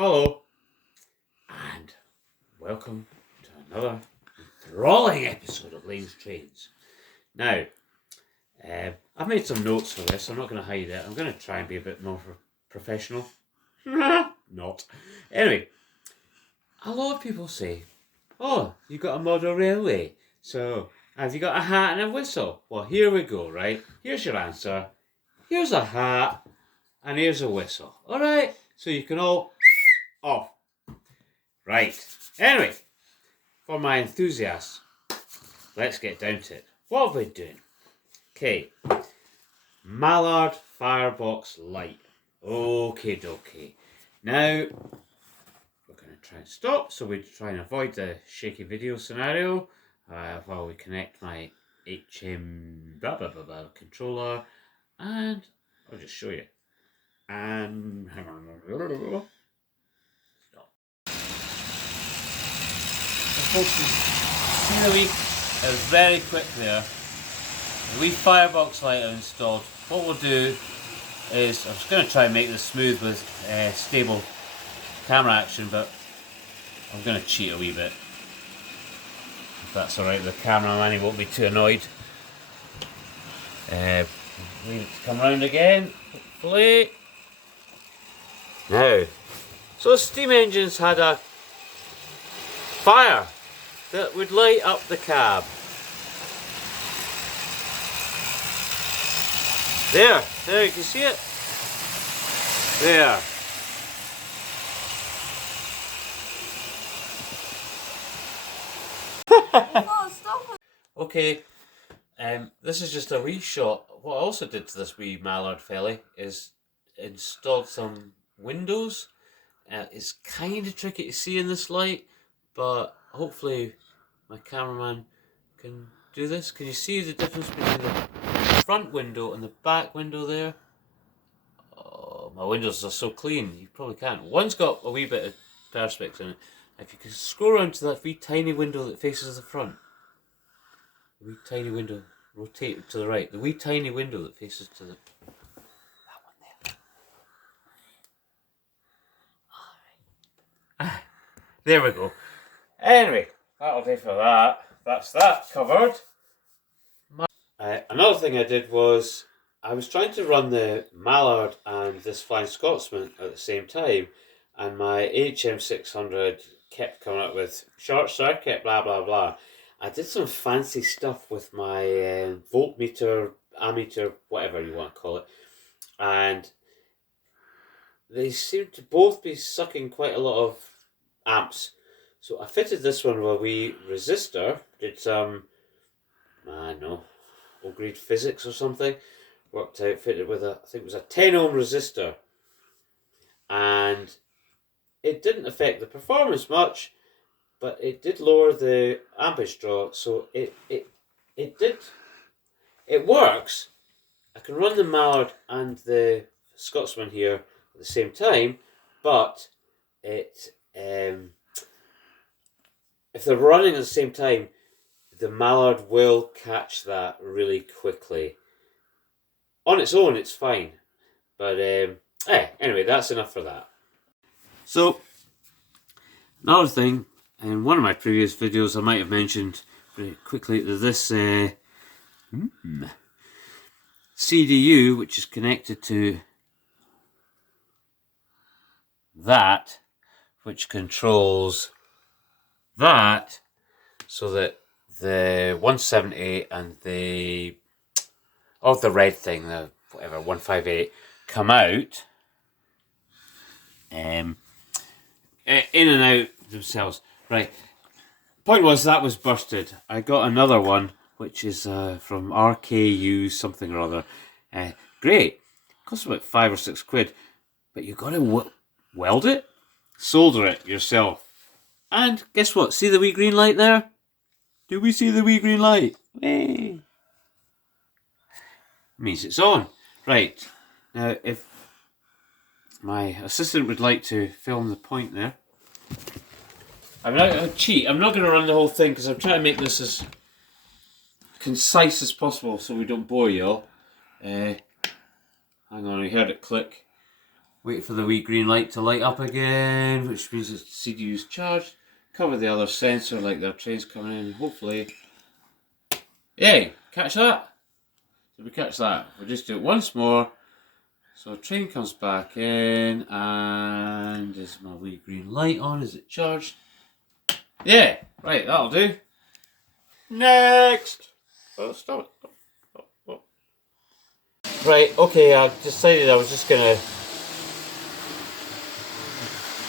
Hello, and welcome to another enthralling episode of Lane's Trains. Now, I've made some notes for this. I'm not going to hide it. I'm going to try and be a bit more professional. Not. Anyway, a lot of people say, "Oh, you got a model railway. So, have you got a hat and a whistle?" Well, here we go. Right. Here's your answer. Here's a hat, and here's a whistle. All right. So you can all off. Right. Anyway, for my enthusiasts, let's get down to it. What are we doing? Okay. Mallard Firebox Light. Okay, dokie. Now, we're going to try and stop, so we try and avoid the shaky video scenario while we connect my HM controller, and I'll just show you. And hang on. Stop. Folks, see the wee, very quick there. The wee firebox light I've installed. What we'll do is, I'm just going to try and make this smooth with stable camera action, but I'm going to cheat a wee bit. If that's alright, the cameraman, he won't be too annoyed. Leave it to come round again, hopefully. Now, so steam engines had a fire that would light up the cab. There, you can see it. There. No, stop it. Okay, this is just a wee shot. What I also did to this wee mallard felly is installed some windows. It's kind of tricky to see in this light, but hopefully my cameraman can do this. Can you see the difference between the front window and the back window there? Oh, my windows are so clean, you probably can't. One's got a wee bit of perspex in it. If you can scroll around to that wee tiny window that faces the front, the wee tiny window, rotate it to the right, the wee tiny window that faces to the... that one there. Alright. There we go. Anyway, that'll do for that. That's that covered. Another thing I did was, I was trying to run the Mallard and this Flying Scotsman at the same time, and my HM600 kept coming up with short circuit, blah blah blah. I did some fancy stuff with my voltmeter, ammeter, whatever you want to call it, and they seem to both be sucking quite a lot of amps. So I fitted this one with a wee resistor, did some, I don't know, O-grade physics or something, worked out, fitted with a, I think it was a 10 ohm resistor, and it didn't affect the performance much, but it did lower the ampage draw, so it works. I can run the Mallard and the Scotsman here at the same time, but it if they're running at the same time, the Mallard will catch that really quickly. On its own, it's fine, but anyway, that's enough for that. So, another thing, in one of my previous videos I might have mentioned very quickly that this CDU, which is connected to that, which controls that, so that the 170 and the red thing, the whatever 158, come out in and out themselves. Right. Point was, that was busted. I got another one, which is from RKU something or other. Great. Costs about £5 or £6, but you got to weld it, solder it yourself. And guess what? See the wee green light there? Do we see the wee green light? Hey. Means it's on. Right. Now, if my assistant would like to film the point there. I'm not going to cheat. I'm not going to run the whole thing because I'm trying to make this as concise as possible so we don't bore you all. Hang on, I heard it click. Wait for the wee green light to light up again, which means the CDU is charged. Cover the other sensor like their train's coming in. Hopefully. Yay! Catch that? Did we catch that? We'll just do it once more. So train comes back in, and is my wee green light on? Is it charged? Yeah! Right, that'll do. Next! Oh, stop it. Oh. Right, okay, I've decided I was just going to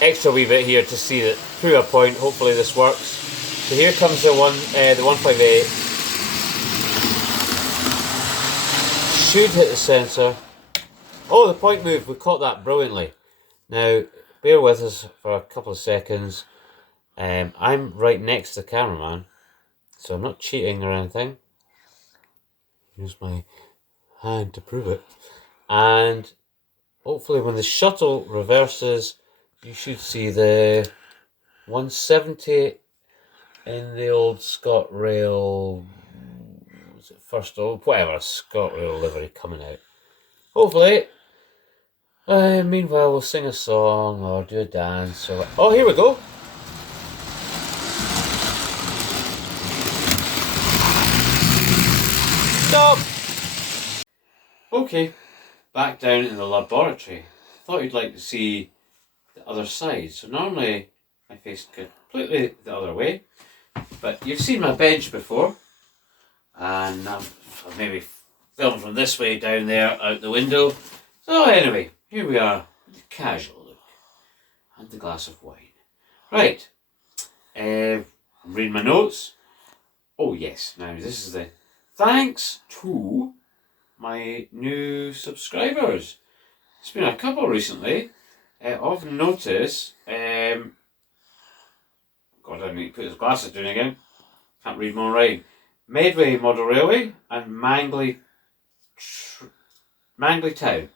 extra wee bit here to see that through a point, hopefully this works. So here comes the 158. Should hit the sensor. Oh, the point moved. We caught that brilliantly. Now, bear with us for a couple of seconds. I'm right next to the cameraman, so I'm not cheating or anything. Here's my hand to prove it. And hopefully when the shuttle reverses, you should see the 170 in the old ScotRail, was it first old, whatever, ScotRail livery coming out. Hopefully. Meanwhile, we'll sing a song or do a dance or... Oh, here we go. Stop! Okay, back down in the laboratory. Thought you'd like to see the other side. So normally I face completely the other way, but you've seen my bench before, and I'll maybe film from this way down there out the window. So anyway, here we are with the casual look and the glass of wine. Right, I'm reading my notes. Oh yes, now this is the thanks to my new subscribers. It's been a couple recently. Of notice, God, I need to put his glasses down again. Can't read more writing. Medway Model Railway and Mangley Town.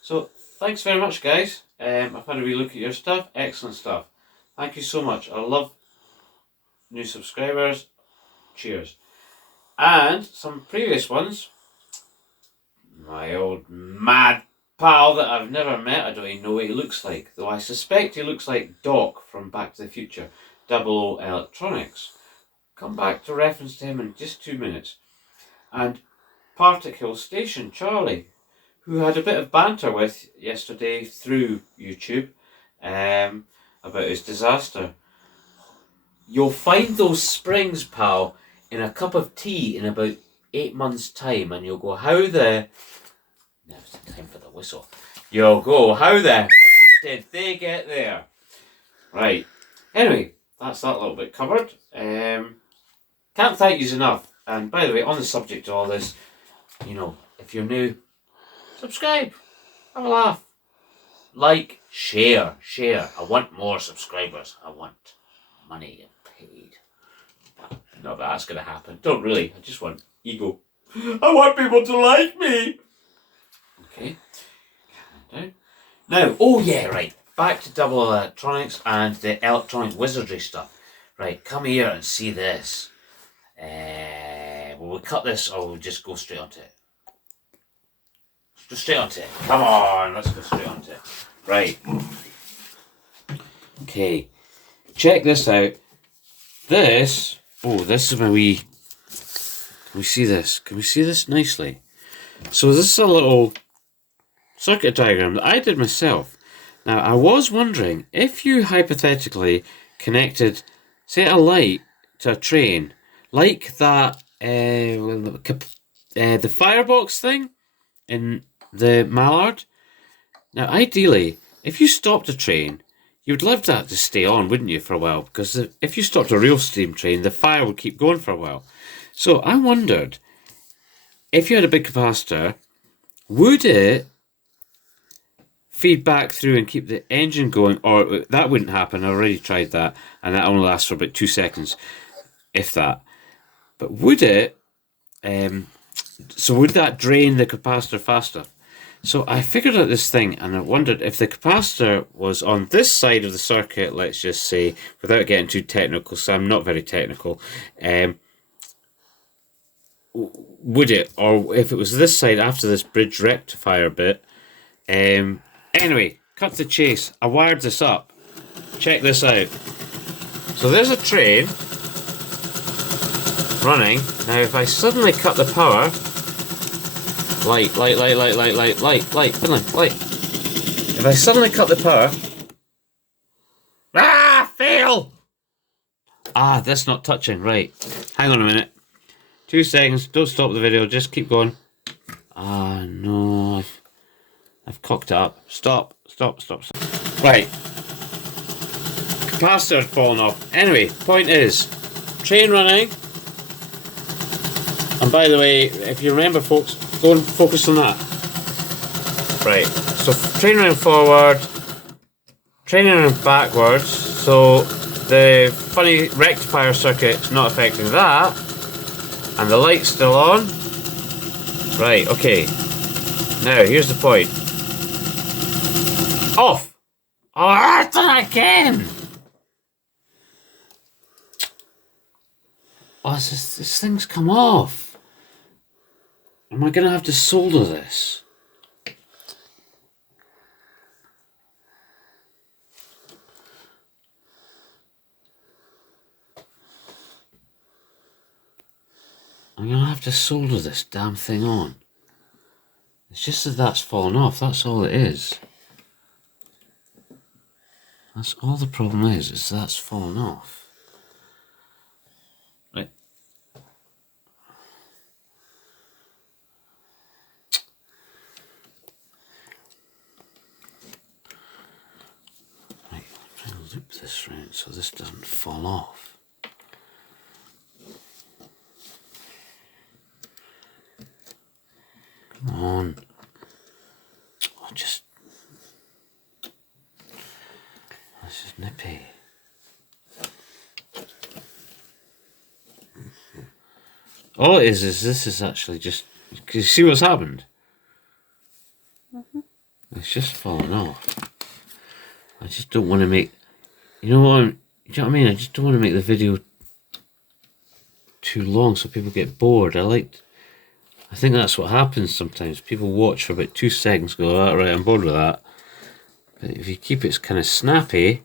So thanks very much, guys. I've had a wee look at your stuff. Excellent stuff. Thank you so much. I love new subscribers. Cheers. And some previous ones. My old mad pal that I've never met. I don't even know what he looks like, though I suspect he looks like Doc from Back to the Future. 00 Electronics. Come back to reference to him in just 2 minutes. And Partick Hill Station Charlie, who had a bit of banter with yesterday through YouTube about his disaster. You'll find those springs, pal, in a cup of tea in about 8 months' time, and you'll go, how the... Now's the time for the whistle. You'll go, how the did they get there? Right. Anyway, that's that little bit covered. Can't thank yous enough. And by the way, on the subject of all this, you know, if you're new, subscribe. Have a laugh. Like, share. I want more subscribers. I want money paid. Not that that's going to happen. Don't really. I just want ego. I want people to like me. Okay. Down. Now, oh yeah, right. Back to 00 Electronics and the electronic wizardry stuff. Right, come here and see this. Will we cut this or we'll just go straight onto it? Let's go straight onto it. Come on, let's go straight onto it. Right. Okay. Check this out. This is my wee... Can we see this? Can we see this nicely? So this is a little circuit diagram that I did myself. Now, I was wondering, if you hypothetically connected, say, a light to a train, like that, the firebox thing in the Mallard. Now, ideally, if you stopped a train, you'd love that to stay on, wouldn't you, for a while? Because if you stopped a real steam train, the fire would keep going for a while. So I wondered, if you had a big capacitor, would it feed back through and keep the engine going? Or that wouldn't happen. I already tried that, and that only lasts for about 2 seconds, if that. But would it? So would that drain the capacitor faster? So I figured out this thing, and I wondered if the capacitor was on this side of the circuit, let's just say, without getting too technical, so I'm not very technical, would it? Or if it was this side after this bridge rectifier bit. Anyway, cut to the chase. I wired this up. Check this out. So there's a train running. Now if I suddenly cut the power, light. Finland, light. If I suddenly cut the power, fail! That's not touching, right. Hang on a minute. 2 seconds, don't stop the video, just keep going. No, I've cocked it up. Stop. Right. Capacitor had fallen off. Anyway, point is, train running. And by the way, if you remember folks, go and focus on that. Right, so train running forward, train running backwards, so the funny rectifier circuit's not affecting that, and the light's still on. Right, okay. Now, here's the point. Off! Oh, I've done it again! Oh, this thing's come off. Am I going to have to solder this? I'm going to have to solder this damn thing on. It's just that that's fallen off, that's all it is. That's all the problem is that's fallen off. Right. Right, I'm trying to loop this round so this doesn't fall off. Come on. This is nippy. All it is this is actually just... Can you see what's happened? It's just fallen off. I just don't want to make... You know what I mean? I just don't want to make the video too long so people get bored. I think that's what happens sometimes. People watch for about 2 seconds, go, oh, right, I'm bored with that. But if you keep it kind of snappy,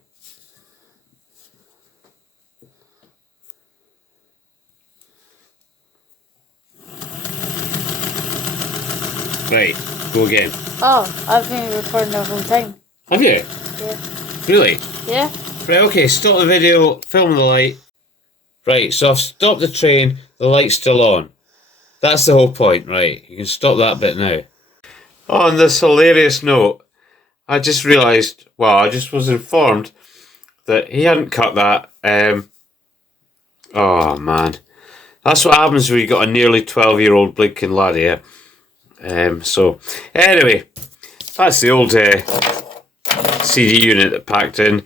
right, go again. Oh, I've been recording the whole time. Have you? Yeah. Really? Yeah. Right, okay, stop the video, film the light. Right, so I've stopped the train, the light's still on. That's the whole point, right? You can stop that bit now. On this hilarious note, I just realised, well, I just was informed that he hadn't cut that. Oh, man. That's what happens when you got a nearly 12-year-old blinking lad here. So, anyway, that's the old CD unit that packed in.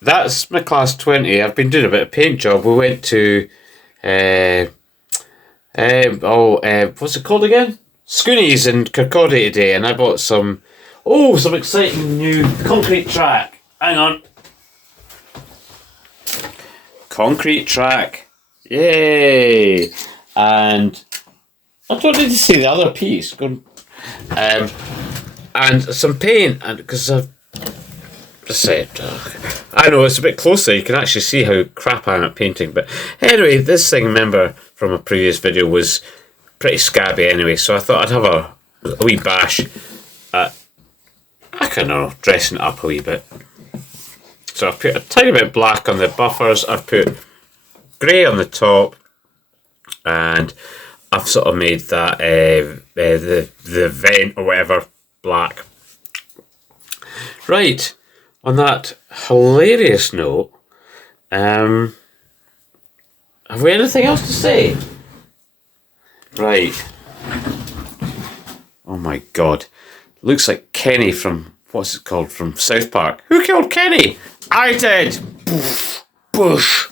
That's my class 20. I've been doing a bit of paint job. We went to... what's it called again? Scoonies in Kirkcaldy today, and I bought some exciting new concrete track. Hang on. Concrete track. Yay! And I don't need to see the other piece. And some paint, and because I've just said, I know it's a bit closer, you can actually see how crap I am at painting. But anyway, this thing, remember from a previous video, was pretty scabby anyway, so I thought I'd have a wee bash at, I don't know, dressing it up a wee bit. So I've put a tiny bit black on the buffers, I've put grey on the top, and I've sort of made that the vent or whatever black. Right, on that hilarious note, have we anything else to say? Right. Oh my god. Looks like Kenny from, what's it called, from South Park. Who killed Kenny? I did! Bush.